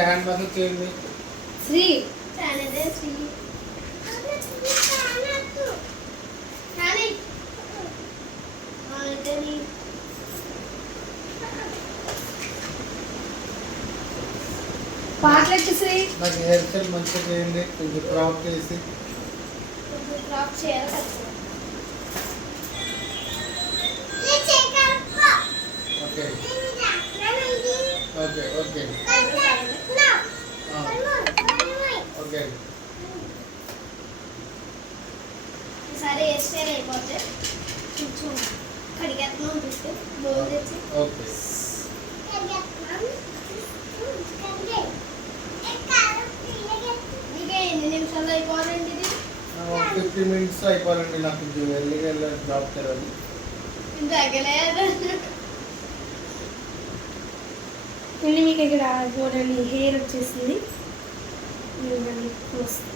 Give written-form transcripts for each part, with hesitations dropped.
Hand massage చేయండి. శ్రీ పాటలెట్టు శ్రీ. నాకు hair style మంచిగా చేయండి, కొంచెం క్రాప్ చేసి. క్రాప్ చేయాలి. Okay okay okay okay. సరే హెయిర్ అయిపోతే కొంచెం కడిగేస్తున్నాం చూస్తే బోల్ తెచ్చి. ఓకే ఇంకా ఎన్ని నిమిషాలు అయిపోవాలండి ఇది? 50 minutes అయిపోవాలండి. నాకు కొంచెం ఎర్లీగా వెళ్ళాలి, జాబ్ చేయాలి. మళ్ళీ మీకు ఇక్కడ చూడండి హెయిర్ వచ్చేసింది. చూస్తున్నారు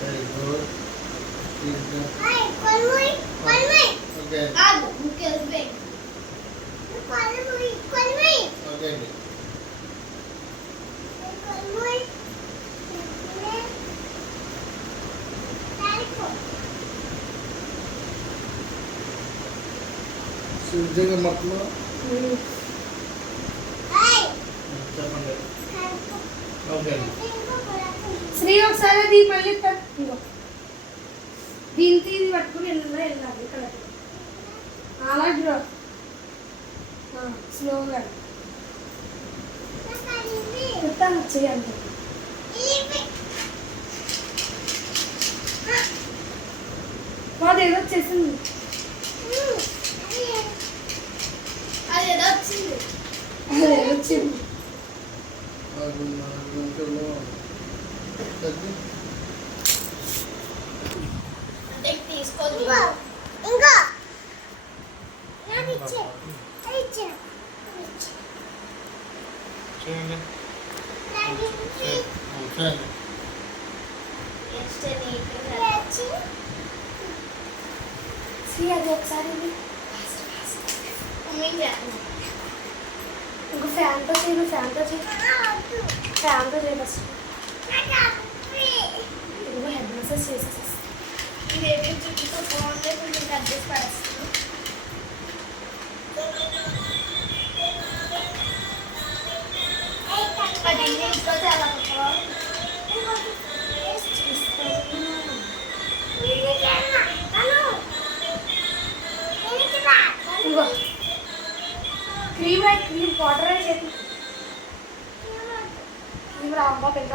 వెరీ గుడ్. ఓకే ఓకే అండి. నిజంగా మొత్తం చెప్పండి. ఓకే శ్రీ ఒకసారి అది మళ్ళీ దీని తీసి పట్టుకుని వెళ్ళాలి ఇక్కడ అలా డ్రా స్లోగా చెప్తాను చేయాలి. మాది ఏదో వచ్చేసింది. అదేదో వచ్చింది. తీసుకోండి ఇంకా అది ఒకసారి ఇంకో ఫ్యాన్తో చేయి, ఫ్యాన్తో చేయి, ఫ్యాన్తో చేయి ఫస్ట్. ఇంకో హెడ్ మసాజ్ చేసేసి ఇదేంటి చుట్టూ బాగుంటే కొంచెం కట్ చేసి పడేస్తుంది. ఇంట్లో చాలా క్రీమ్ వాటర్ క్రీమ్ రామ్మా పెద్ద